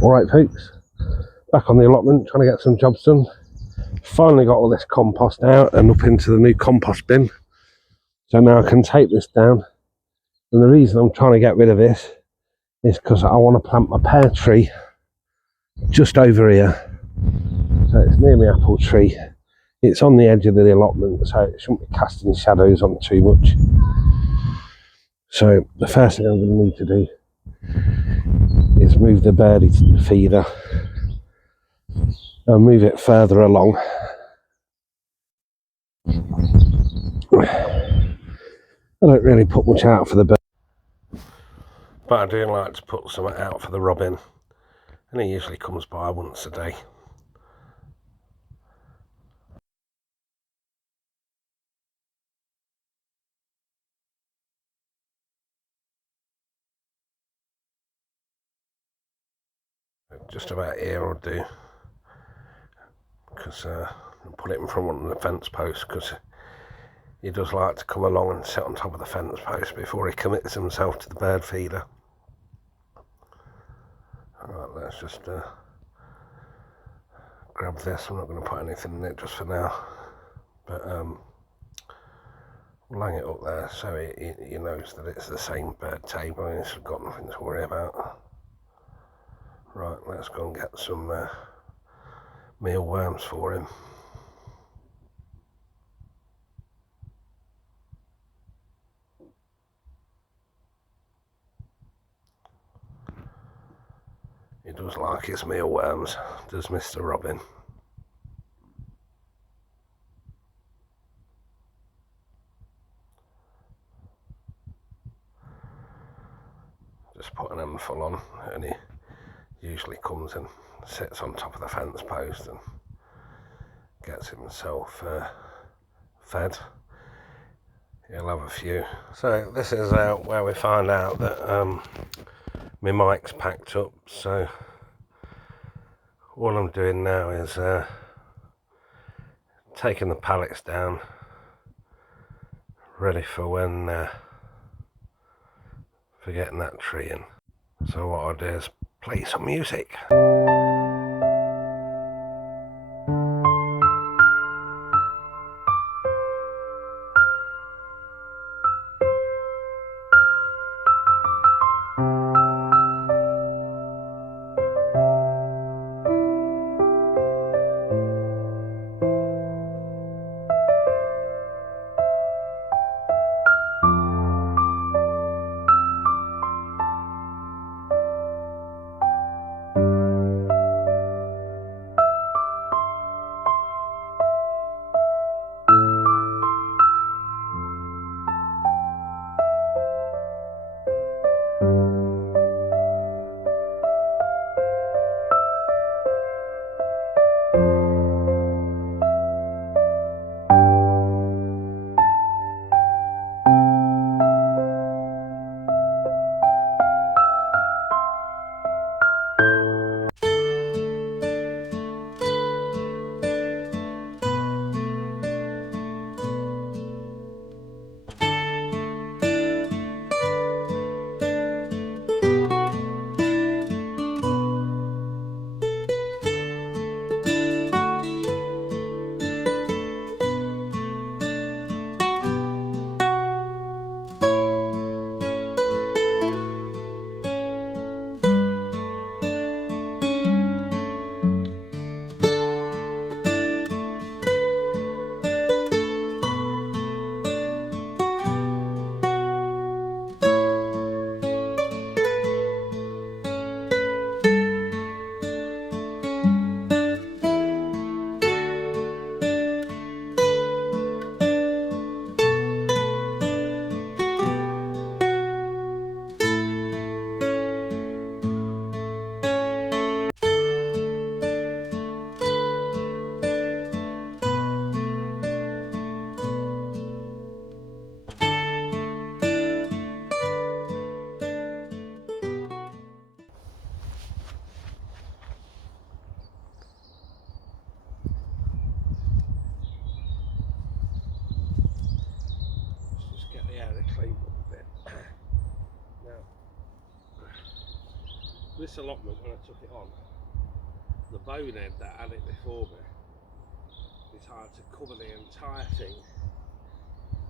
Alright folks, back on the allotment trying to get some jobs done. Finally got all this compost out and up into the new compost bin. So now I can take this down, and the reason I'm trying to get rid of this is because I want to plant my pear tree just over here. So it's near my apple tree. It's on the edge of the allotment, so it shouldn't be casting shadows on too much. So the first thing I'm going to need to do is move the birdie to the feeder and move it further along. I don't really put much out for the bird, but I do like to put some out for the robin, and he usually comes by once a day. Just about here will do, because I'll put it in front of the fence post, because he does like to come along and sit on top of the fence post before he commits himself to the bird feeder. Alright, let's just grab this. I'm not going to put anything in it just for now, but we'll hang it up there so he knows that it's the same bird table and he's got nothing to worry about. Right, let's go and get some mealworms for him. He does like his mealworms, does Mr. Robin. Just put an handful on, and he usually comes and sits on top of the fence post and gets himself fed. He'll have a few. So this is where we find out that my mic's packed up, so all I'm doing now is taking the pallets down, ready for when for getting that tree in. So what I'll do is play some music. this allotment, when I took it on, the bonehead that had it before me decided to cover the entire thing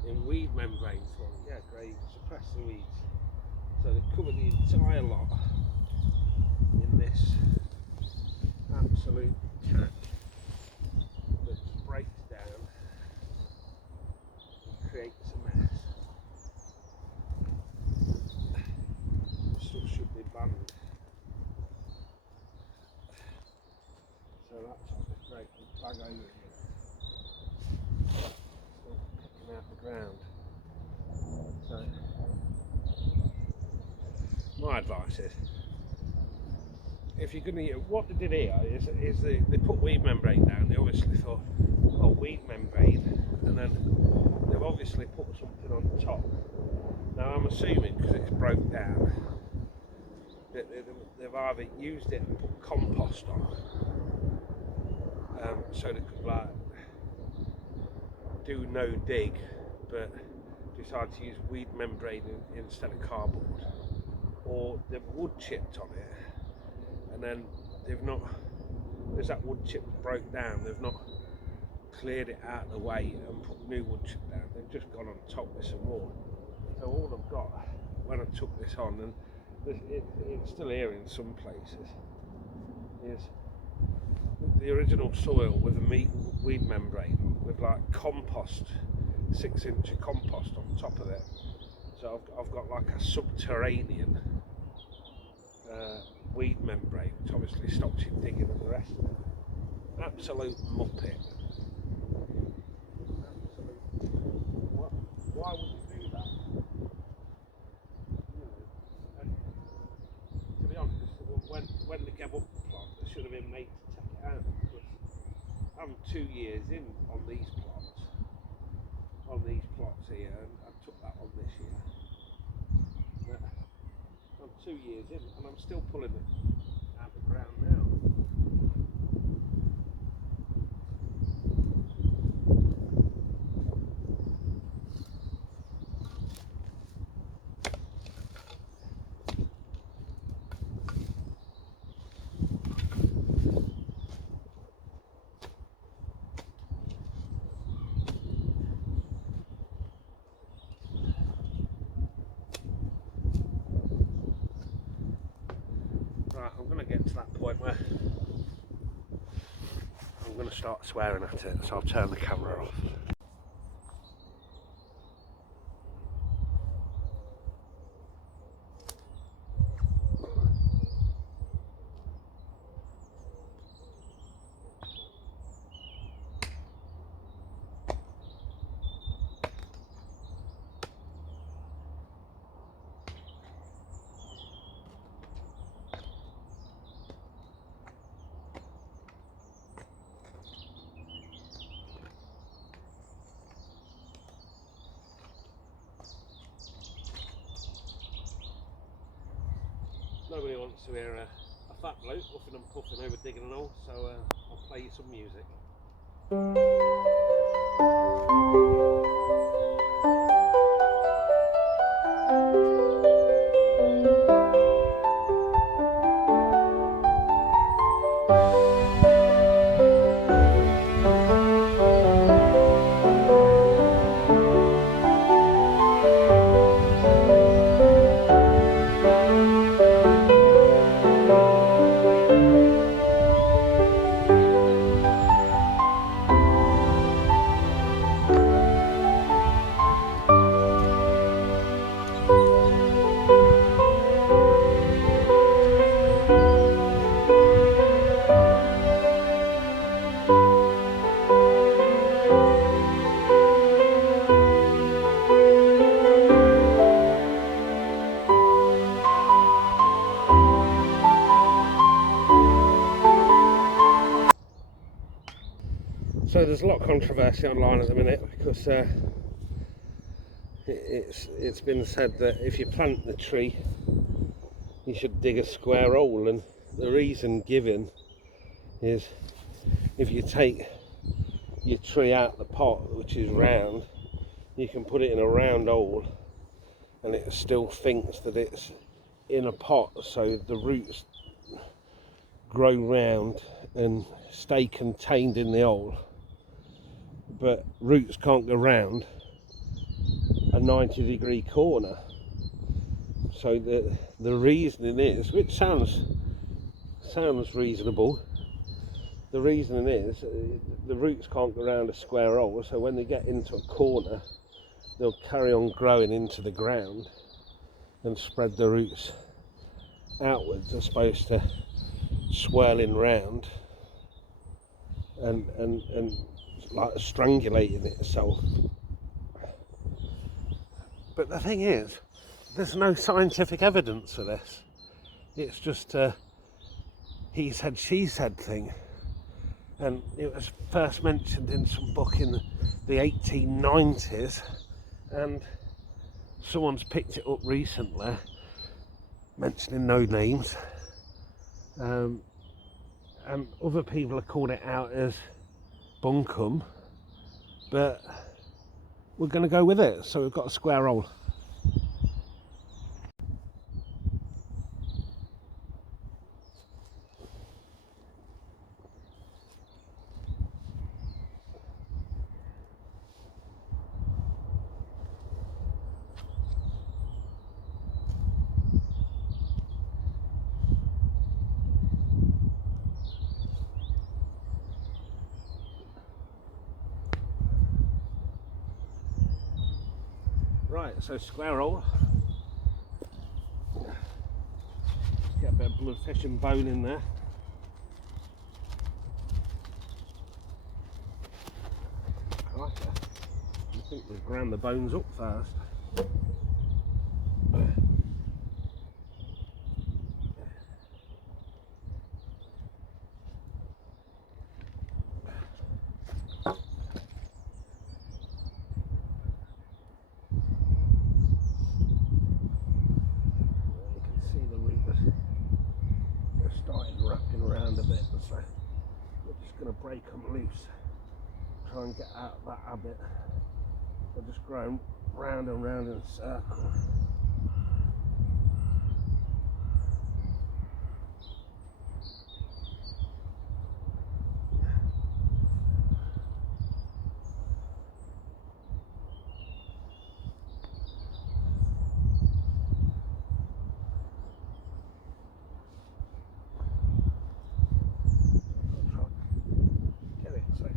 in weed membrane for me. Yeah, great, suppress the weeds. So they covered the entire lot in this absolute tack that just breaks down and creates a mess. Stuff should be banned. So that's what this great big bag over here. Still picking out the ground. So my advice is, if you're going to, what they did here is they put weed membrane down. They obviously thought, oh, weed membrane, and then they've obviously put something on the top. Now I'm assuming, because it's broke down, that they've either used it and put compost on, so they could like do no dig, but decide to use weed membrane instead of cardboard, or they've wood chipped on it, and then they've not, as that wood chip broke down, they've not cleared it out of the way and put new wood chip down. They've just gone on top with some more. So all I've got when I took this on, and it's still here in some places, is the original soil with a weed membrane with like compost, 6-inch compost on top of it. So I've got like a subterranean weed membrane, which obviously stops you digging and the rest of it. Absolute muppet. Absolute. Why would you do that? You know, and to be honest, when they gave up the plot, they should have been made to take it out. Because I'm 2 years in on these plots here, and I took that on this year. But I'm 2 years in, and I'm still pulling it out of the ground now. Right, I'm going to get to that point where I'm going to start swearing at it, so I'll turn the camera off. Nobody wants to hear a fat bloke huffing and puffing over digging an hole, so I'll play you some music. So there's a lot of controversy online at the minute, because it's been said that if you plant the tree, you should dig a square hole, and the reason given is if you take your tree out of the pot, which is round, you can put it in a round hole and it still thinks that it's in a pot, so the roots grow round and stay contained in the hole, but roots can't go round a 90-degree corner. So the reasoning is, which sounds reasonable, the reasoning is the roots can't go around a square hole, so when they get into a corner they'll carry on growing into the ground and spread the roots outwards, as opposed to swirling round and like strangulating itself. But the thing is, there's no scientific evidence for this. It's just a he said, she said thing. And it was first mentioned in some book in the 1890s, and someone's picked it up recently, mentioning no names, and other people have called it out as bunkum, but we're going to go with it. So we've got a square hole. Right, so square hole. Get a bit of bloodfish and bone in there. I like that. I think we've ground the bones up first. So we're just going to break them loose, try and get out of that habit. They're just growing round and round in a circle.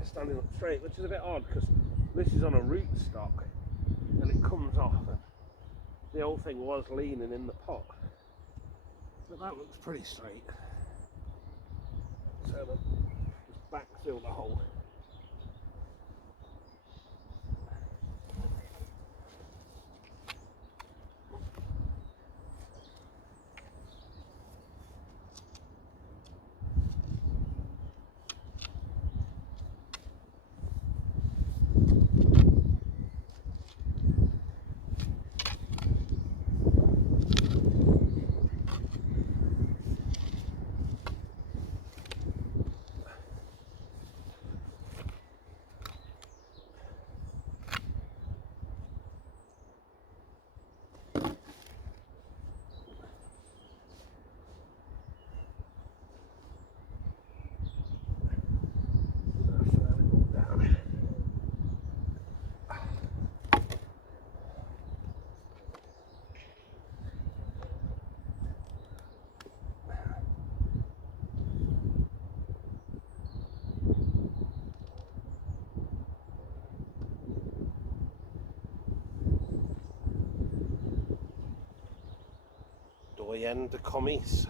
Standing up straight, which is a bit odd because this is on a root stock and it comes off, and the whole thing was leaning in the pot, but that looks pretty straight. So then just backfill the hole. Doyen de commis.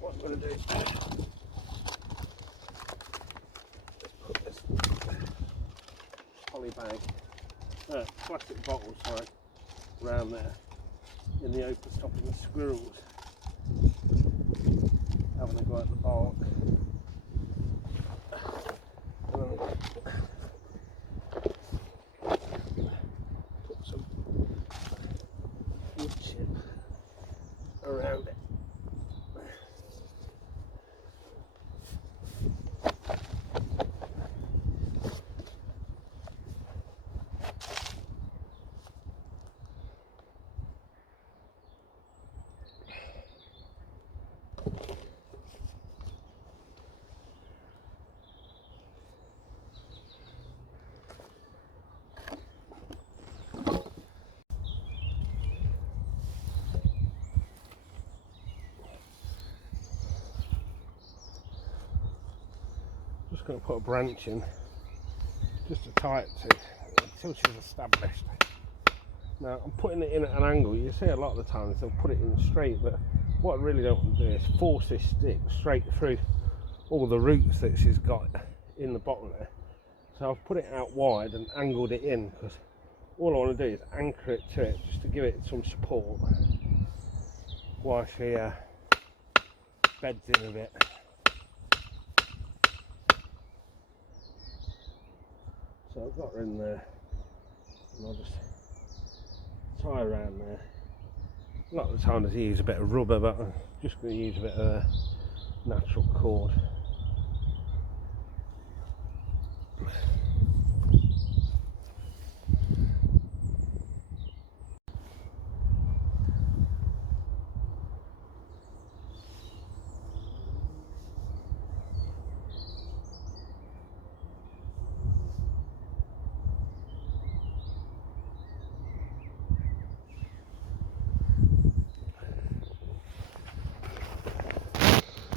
What I'm going to do is put this poly bag, plastic bottle, sorry, around there in the open, stopping the squirrels having a go at the bark. Just going to put a branch in just to tie it to until she's established. Now I'm putting it in at an angle. You see a lot of the times they'll put it in straight, but what I really don't want to do is force this stick straight through all the roots that she's got in the bottom there. So I've put it out wide and angled it in, because all I want to do is anchor it to it just to give it some support while she beds in a bit. So I've got her in there, and I'll just tie around there. A lot of the time I use a bit of rubber, but I'm just going to use a bit of a natural cord.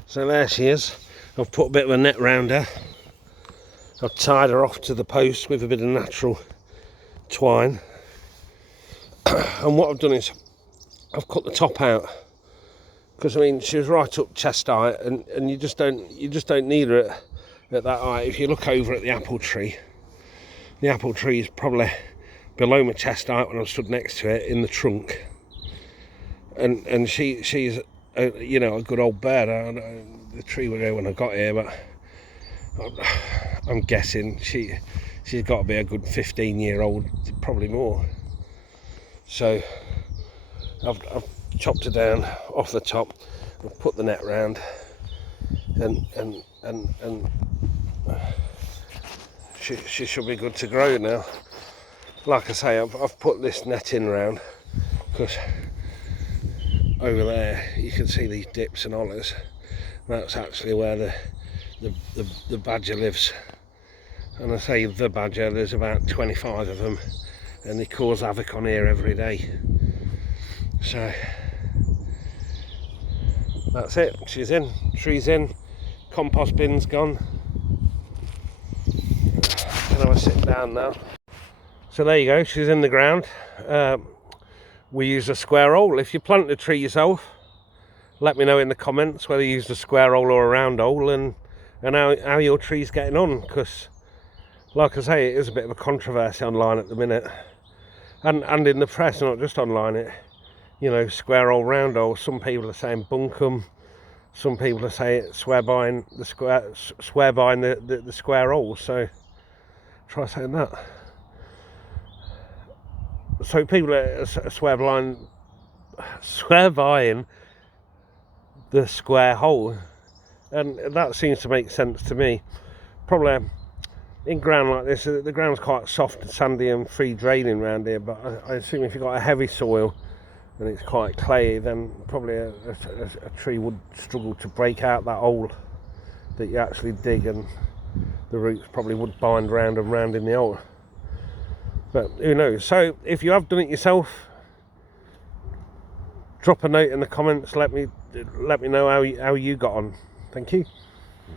So there she is. I've put a bit of a net round her. I've tied her off to the post with a bit of natural twine. And what I've done is I've cut the top out, because I mean she was right up chest height, and you just don't need her at that height. If you look over at the apple tree is probably below my chest height when I'm stood next to it in the trunk. And she's you know, a good old bird. The tree was there when I got here, but I'm guessing she's got to be a good 15-year-old, probably more. So I've chopped her down off the top. I've put the net round, and she should be good to grow now. Like I say, I've put this net in round because over there you can see these dips and hollows. That's actually where the badger lives. And I say the badger, there's about 25 of them, and they cause havoc on here every day. So that's it, she's in, tree's in, compost bin's gone. Can I sit down now? So there you go, she's in the ground. We use a square hole. If you plant the tree yourself, let me know in the comments whether you used a square hole or a round hole, and how your tree's getting on, because like I say, it is a bit of a controversy online at the minute, and in the press, not just online. It, you know, square hole, round hole. Some people are saying bunkum, some people are saying swear buying the square hole. So try saying that. So people are swear buying the square hole, and that seems to make sense to me. Probably in ground like this, the ground's quite soft and sandy and free draining around here, but I assume if you've got a heavy soil and it's quite clayey, then probably a tree would struggle to break out that hole that you actually dig, and the roots probably would bind round and round in the hole. But who knows? So if you have done it yourself, drop a note in the comments. Let me know how you got on. Thank you.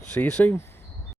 See you soon.